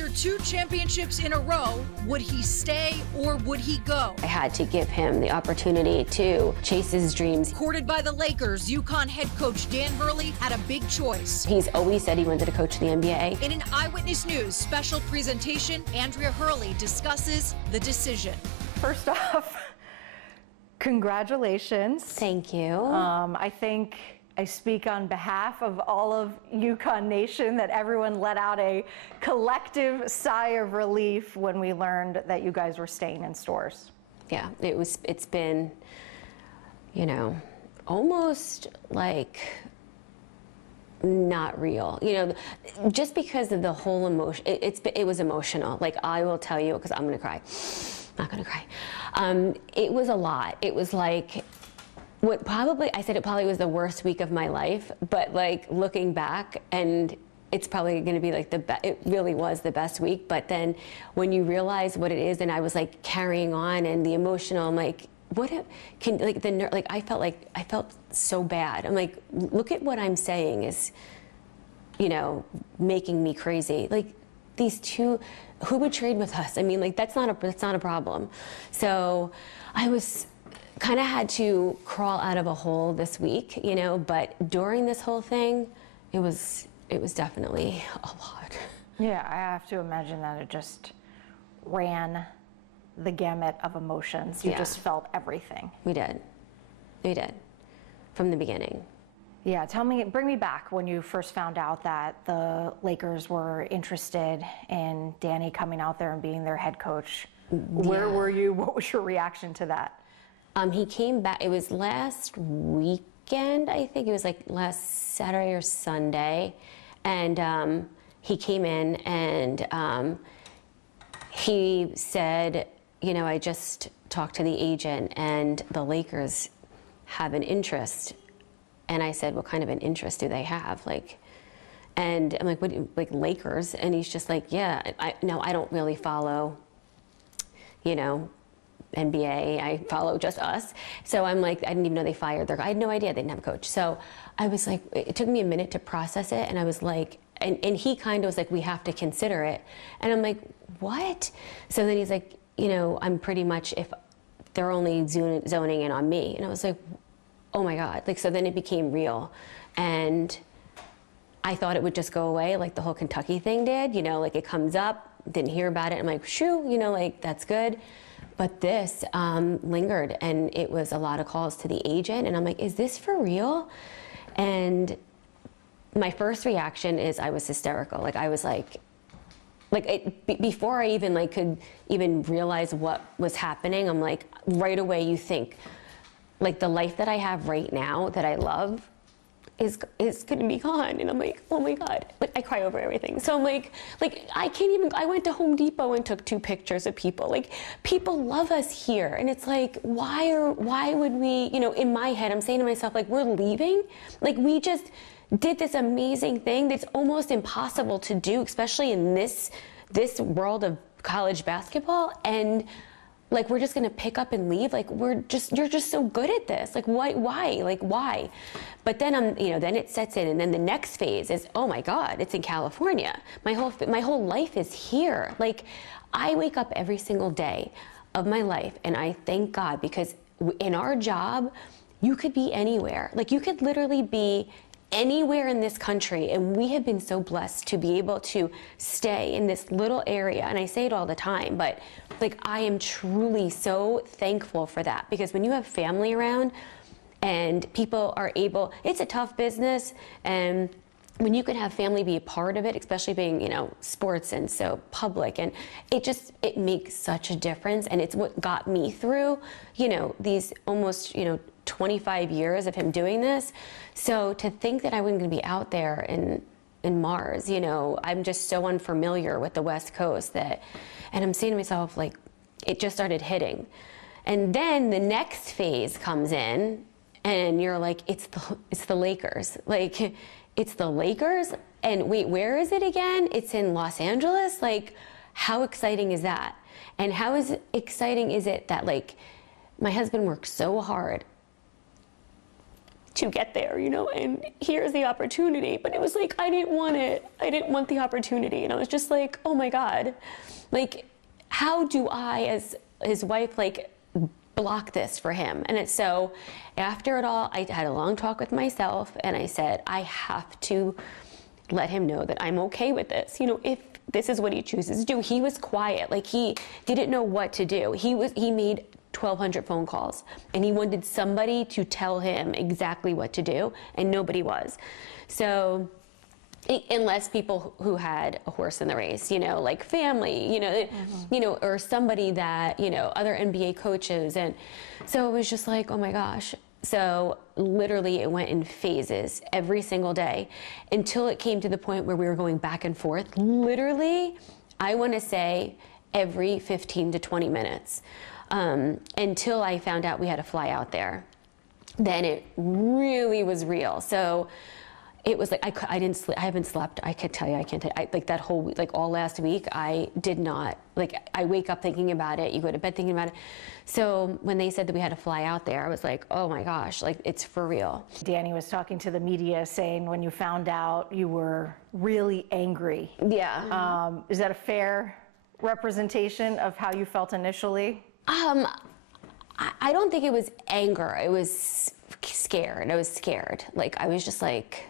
After 2 championships in a row, would he stay or would he go? I had to give him the opportunity to chase his dreams. Courted by the Lakers, UConn head coach Dan Hurley had a big choice. He's always said he wanted to coach the NBA. In an Eyewitness News special presentation, Andrea Hurley discusses the decision. First off, congratulations. Thank you. I think I speak on behalf of all of UConn Nation that everyone let out a collective sigh of relief when we learned that you guys were staying in Storrs. Yeah, it's been, you know, almost like not real, you know, just because of the whole emotion. It was emotional. Like, I will tell you, because I'm gonna cry. Not gonna cry. It was a lot. It was like, I said it probably was the worst week of my life, but like looking back, and it's probably going to be like it really was the best week. But then when you realize what it is, and I was like carrying on, and the emotional, I'm like, I felt so bad. I'm like, look at what I'm saying is, you know, making me crazy. Like, these two, who would trade with us? I mean, like, that's not a problem. So I was kind of had to crawl out of a hole this week, you know, but during this whole thing, it was definitely a lot. Yeah, I have to imagine that it just ran the gamut of emotions. You just felt everything. We did. From the beginning. Yeah, bring me back when you first found out that the Lakers were interested in Danny coming out there and being their head coach. Where were you? What was your reaction to that? He came back, it was last weekend, I think. It was like last Saturday or Sunday. And he came in and he said, you know, I just talked to the agent and the Lakers have an interest. And I said, what kind of an interest do they have? Like, and I'm like, what, like Lakers? And he's just like, yeah, no, I don't really follow, you know, NBA, I follow just us. So I'm like, I didn't even know they fired their guy. I had no idea they didn't have a coach. So I was like, it took me a minute to process it. And I was like, and he kind of was like, we have to consider it. And I'm like, what? So then he's like, you know, I'm pretty much, if they're only zoning in on me. And I was like, oh my God. Like, so then it became real. And I thought it would just go away like the whole Kentucky thing did, you know, like it comes up, didn't hear about it. I'm like, shoo, you know, like that's good. But this lingered, and it was a lot of calls to the agent, and I'm like, is this for real? And my first reaction is I was hysterical. Like, I was like before I even could even realize what was happening, I'm like, right away you think, like, the life that I have right now that I love is going to be gone. And I'm like, oh my God. Like, I cry over everything. So I'm like, I can't even, I went to Home Depot and took 2 pictures of people. Like, people love us here. And it's like, why would we, you know, in my head, I'm saying to myself, like, we're leaving? Like, we just did this amazing thing that's almost impossible to do, especially in this world of college basketball. And like, we're just gonna pick up and leave? Like, you're just so good at this. Like, why? Like, why? But then you know, then it sets in, and then the next phase is, oh my God, it's in California. My whole life is here. Like, I wake up every single day of my life, and I thank God, because in our job, you could be anywhere. Like, you could literally be anywhere in this country, and we have been so blessed to be able to stay in this little area. And I say it all the time, but like, I am truly so thankful for that, because when you have family around and people are able, it's a tough business, and when you can have family be a part of it, especially being, you know, sports and so public, and it makes such a difference. And it's what got me through, you know, these almost, you know, 25 years of him doing this. So to think that I wasn't going to be out there in Mars, you know, I'm just so unfamiliar with the West Coast and I'm saying to myself, like, it just started hitting. And then the next phase comes in, and you're like, it's the Lakers. Like, it's the Lakers? And wait, where is it again? It's in Los Angeles? Like, how exciting is that? And how exciting is it that, like, my husband worked so hard to get there, you know, and here's the opportunity. But it was like, I didn't want it. I didn't want the opportunity. And I was just like, oh my God, like, how do I, as his wife, like, block this for him? And it's so, after it all, I had a long talk with myself, and I said, I have to let him know that I'm okay with this. You know, if this is what he chooses to do. He was quiet, like he didn't know what to do. He made 1,200 phone calls, and he wanted somebody to tell him exactly what to do, and nobody was. So, unless people who had a horse in the race, you know, like family, you know, you know, or somebody that, you know, other NBA coaches. And so it was just like, oh my gosh. So literally it went in phases every single day until it came to the point where we were going back and forth. Literally, I want to say every 15 to 20 minutes, until I found out we had to fly out there. Then it really was real. So it was like, I didn't sleep. I haven't slept. I can't tell you. Like that whole week, like all last week, I did not, like, I wake up thinking about it. You go to bed thinking about it. So when they said that we had to fly out there, I was like, oh my gosh, like, it's for real. Danny was talking to the media saying when you found out you were really angry. Yeah. Is that a fair representation of how you felt initially? I don't think it was anger. It was scared. I was scared. Like, I was just like,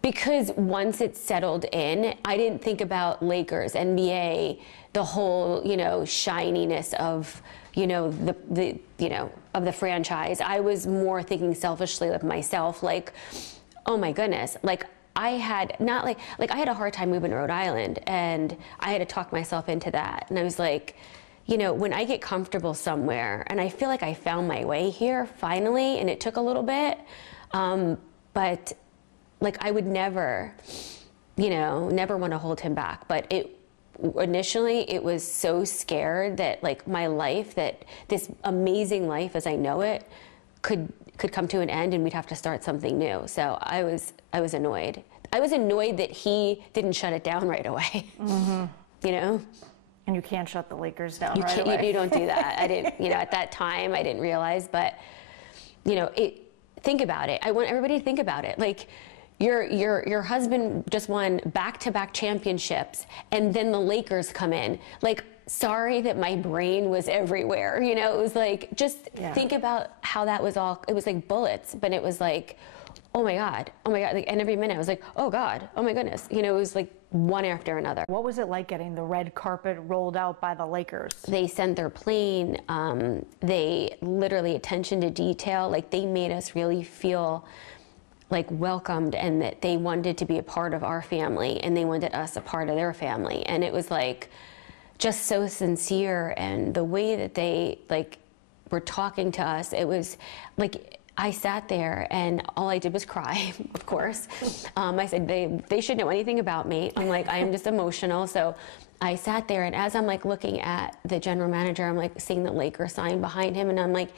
because once it settled in, I didn't think about Lakers, NBA, the whole, you know, shininess of, you know, the you know, of the franchise. I was more thinking selfishly of myself, like, oh my goodness, like, I had not like I had a hard time moving to Rhode Island, and I had to talk myself into that. And I was like, you know, when I get comfortable somewhere, and I feel like I found my way here finally, and it took a little bit, but like, I would never, you know, never want to hold him back. But initially it was so scared that, like, my life, that this amazing life as I know it could come to an end, and we'd have to start something new. So I was annoyed. I was annoyed that he didn't shut it down right away. Mm-hmm. You know? And you can't shut the Lakers down you right can't, away. You don't do that. I didn't, you know, at that time I didn't realize, but, you know, think about it. I want everybody to think about it. Like, your husband just won back-to-back championships, and then the Lakers come in. Like, sorry that my brain was everywhere. You know, it was like, just think about how that was all, it was like bullets, but it was like, oh my God, like, and every minute I was like, oh God, oh my goodness. You know, it was like one after another. What was it like getting the red carpet rolled out by the Lakers? They sent their plane. They literally, attention to detail, like, they made us really feel like welcomed, and that they wanted to be a part of our family, and they wanted us a part of their family. And it was like, just so sincere, and the way that they, like, were talking to us, it was like, I sat there and all I did was cry, of course. I said, they should know anything about me. I'm like, I am just emotional. So I sat there, and as I'm like looking at the general manager, I'm like seeing the Lakers sign behind him, and I'm like,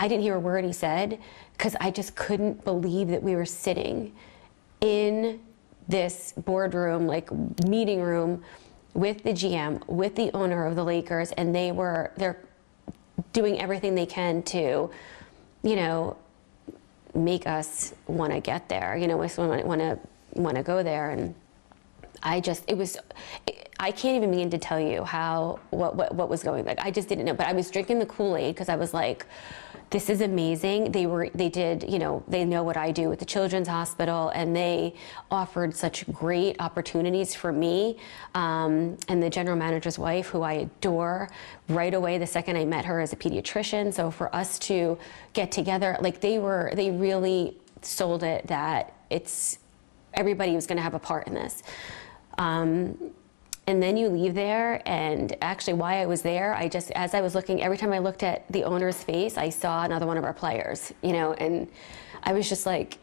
I didn't hear a word he said, because I just couldn't believe that we were sitting in this boardroom, like meeting room, with the GM, with the owner of the Lakers, and they're doing everything they can to, you know, make us want to get there, you know, want to go there. And I can't even begin to tell you what was going, like, I just didn't know. But I was drinking the Kool-Aid, because I was like, this is amazing. They did, you know, they know what I do with the Children's Hospital, and they offered such great opportunities for me. And the general manager's wife, who I adore, right away, the second I met her, as a pediatrician. So for us to get together, like, they really sold it that everybody was going to have a part in this. And then you leave there, and actually why I was there, as I was looking, every time I looked at the owner's face, I saw another one of our players, you know, and I was just like,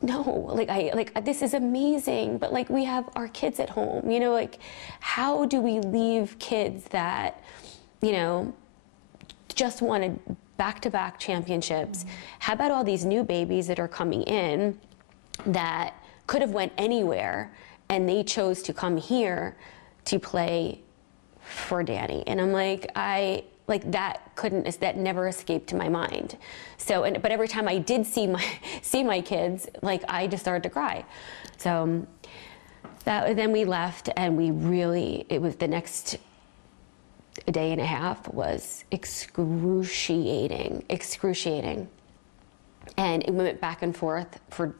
no, like, this is amazing, but, like, we have our kids at home, you know, like, how do we leave kids that, you know, just wanted back-to-back championships? Mm-hmm. How about all these new babies that are coming in that could have went anywhere, and they chose to come here to play for Danny? And I'm like, I like that never escaped to my mind. So, but every time I did see my kids, like I just started to cry. So then we left, and it was the next day and a half was excruciating. And it went back and forth for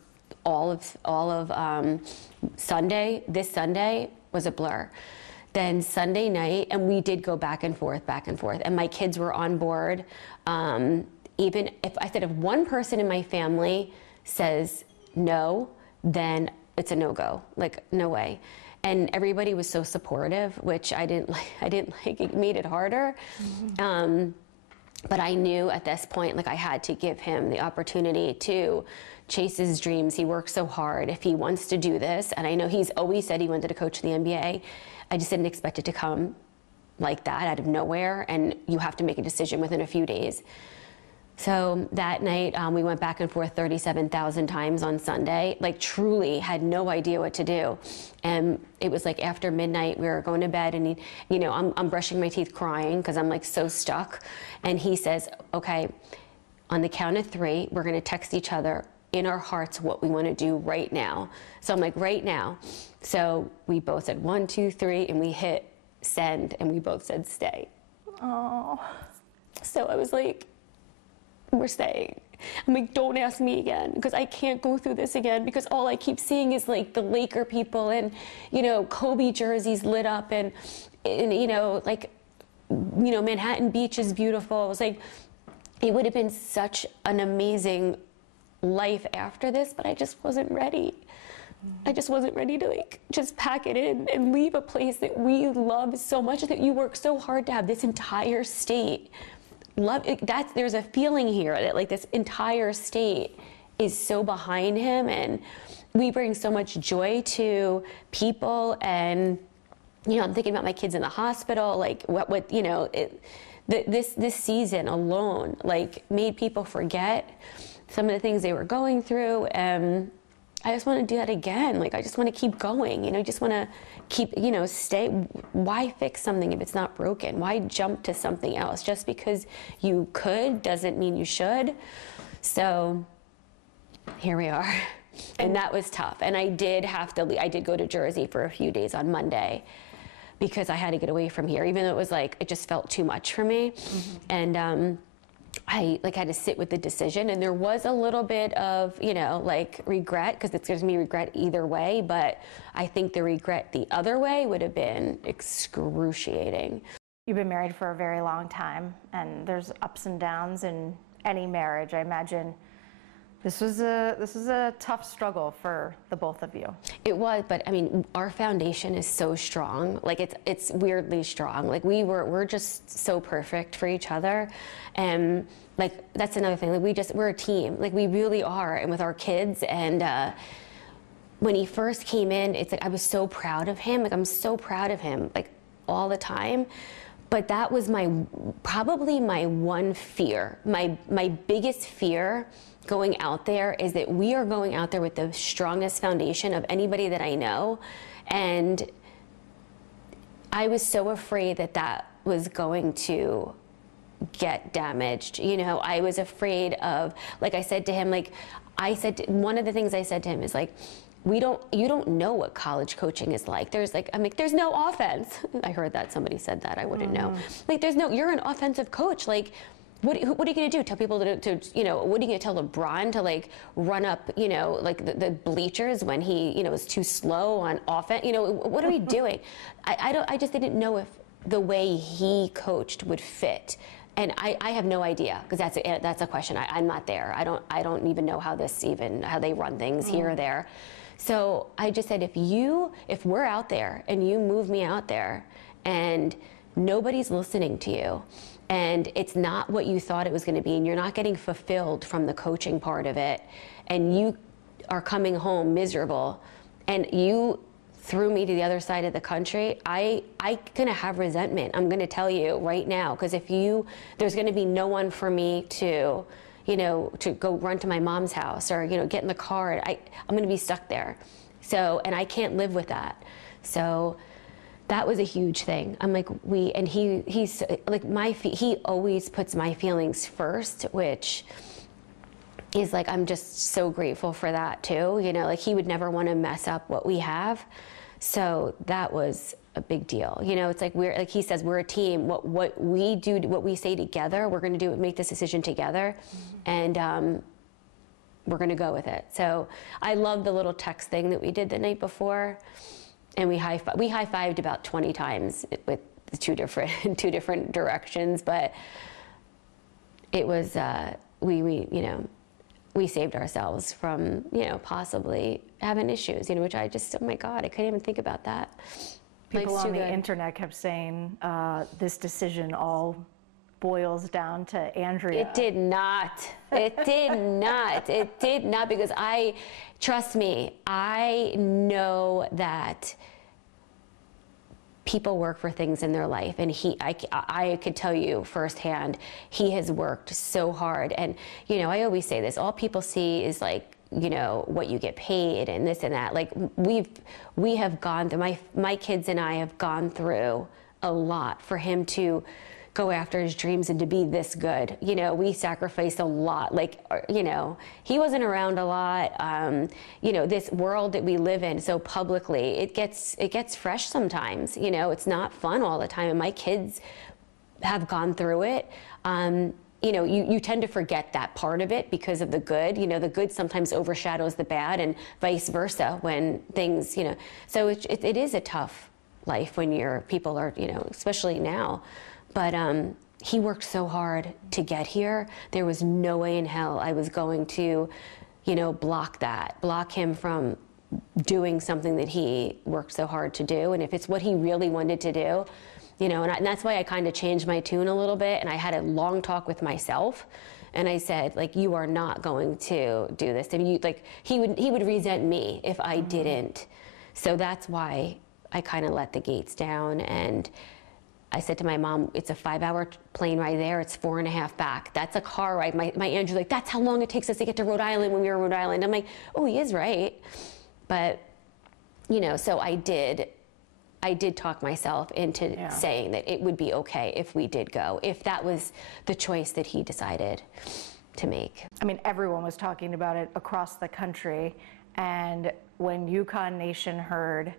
all of Sunday. This Sunday was a blur. Then Sunday night, and we did go back and forth, and my kids were on board. Even if one person in my family says no, then it's a no-go, like no way. And everybody was so supportive, which I didn't like. It made it harder. Mm-hmm. But I knew at this point, like I had to give him the opportunity to chase his dreams. He worked so hard. If he wants to do this, and I know he's always said he wanted to coach the NBA, I just didn't expect it to come like that out of nowhere, and you have to make a decision within a few days. So that night, we went back and forth 37,000 times on Sunday, like truly had no idea what to do. And it was like after midnight, we were going to bed, and I'm brushing my teeth crying because I'm like so stuck. And he says, okay, on the count of 3, we're going to text each other in our hearts what we want to do right now. So I'm like, right now. So we both said 1, 2, 3, and we hit send, and we both said stay. Oh. So I was like, we're staying. I'm like, don't ask me again, because I can't go through this again, because all I keep seeing is like the Laker people and, Kobe jerseys lit up and Manhattan Beach is beautiful. It was like, it would have been such an amazing life after this, but I just wasn't ready. I just wasn't ready to just pack it in and leave a place that we love so much, that you work so hard to have this entire state. There's a feeling here that like this entire state is so behind him, and we bring so much joy to people. And I'm thinking about my kids in the hospital, like this season alone like made people forget some of the things they were going through. And I just want to do that again. Like I just want to keep going. I just want to keep, stay. Why fix something if it's not broken? Why jump to something else? Just because you could doesn't mean you should. So here we are. And that was tough. And I did go to Jersey for a few days on Monday because I had to get away from here, even though it was like, it just felt too much for me. Mm-hmm. And I had to sit with the decision, and there was a little bit of, regret, because it's going to be regret either way, but I think the regret the other way would have been excruciating. You've been married for a very long time, and there's ups and downs in any marriage. I imagine this was a tough struggle for the both of you. It was, but I mean, our foundation is so strong. Like it's weirdly strong. Like we're just so perfect for each other. And like, that's another thing. Like we're a team. Like we really are. And with our kids, and when he first came in, it's like, I was so proud of him. Like I'm so proud of him, like all the time. But that was probably my one fear. My biggest fear going out there is that we are going out there with the strongest foundation of anybody that I know. And I was so afraid that was going to get damaged. I was afraid of, like I said to him, one of the things I said to him is like, you don't know what college coaching is like. There's no offense. I heard that somebody said that, I wouldn't know. Like you're an offensive coach. Like, what are you going to do? Tell people to what are you going to tell LeBron to like run up, the bleachers when he, is too slow on offense? What are we doing? I just didn't know if the way he coached would fit. And I have no idea, because that's a question. I'm not there. I don't even know how they run things here or there. So I just said, if we're out there and you move me out there and nobody's listening to you, and it's not what you thought it was going to be, and you're not getting fulfilled from the coaching part of it, and you are coming home miserable, and you threw me to the other side of the country, I'm going to have resentment. I'm going to tell you right now, because there's going to be no one for me to go run to my mom's house or, get in the car. I'm going to be stuck there. So, and I can't live with that. So that was a huge thing. I'm like, he's like he always puts my feelings first, which is like, I'm just so grateful for that too. You know, like he would never want to mess up what we have. So that was a big deal. You know, it's like like he says, we're a team. What we do, what we say together, we're going to do, make this decision together. And we're going to go with it. So I love the little text thing that we did the night before. And we high-fived about 20 times with two different directions, but it was, we saved ourselves from, possibly having issues, which I just, oh my God, I couldn't even think about that. People on the internet kept saying this decision all boils down to Andrea. It did not. It did not. It did not, because trust me, I know that people work for things in their life, and I could tell you firsthand, he has worked so hard. And, I always say this, all people see is like, what you get paid and this and that. Like we have gone through, my kids and I have gone through a lot for him to go after his dreams and to be this good. We sacrificed a lot. Like, he wasn't around a lot. This world that we live in so publicly, it gets fresh sometimes. It's not fun all the time. And my kids have gone through it. You tend to forget that part of it because of the good. The good sometimes overshadows the bad, and vice versa when things, so it is a tough life when people are, especially now. But he worked so hard to get here. There was no way in hell I was going to, block him from doing something that he worked so hard to do. And if it's what he really wanted to do, and that's why I kind of changed my tune a little bit. And I had a long talk with myself. And I said, like, you are not going to do this. I mean, he would resent me if I didn't. So that's why I kind of let the gates down. And I said to my mom, it's a 5-hour plane ride there. It's 4.5 back. That's a car ride. My Andrew's like, that's how long it takes us to get to Rhode Island when we were in Rhode Island. I'm like, oh, he is right. But, so I did talk myself into saying that it would be okay if we did go, if that was the choice that he decided to make. I mean, everyone was talking about it across the country. And when UConn Nation heard,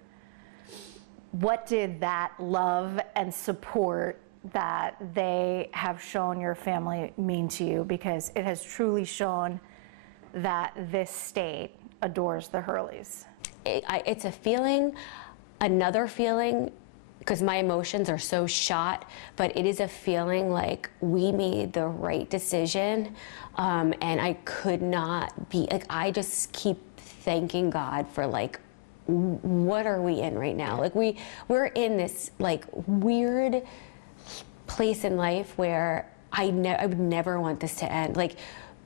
what did that love and support that they have shown your family mean to you? Because it has truly shown that this state adores the Hurleys. It's a feeling, another feeling, because my emotions are so shot, but it is a feeling like we made the right decision. And I could not be, I just keep thanking God for what are we in right now? We're in this weird place in life where I would never want this to end.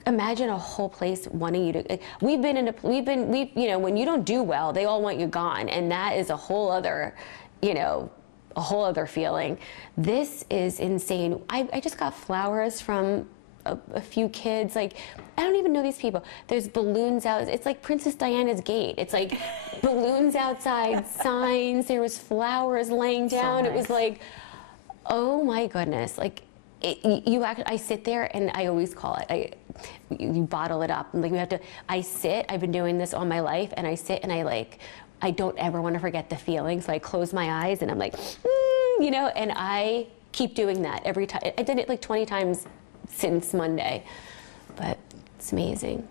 Imagine a whole place wanting you to, when you don't do well, they all want you gone. And that is a whole other, a whole other feeling. This is insane. I just got flowers from a few kids. I don't even know these people. There's balloons out. It's like Princess Diana's gate. It's like balloons outside, signs. There was flowers laying down. So nice. It was oh my goodness. I sit there and I always call it, you bottle it up. And I've been doing this all my life, and I sit and I don't ever want to forget the feeling. So I close my eyes and I'm and I keep doing that every time. I did it 20 times since Monday, but it's amazing.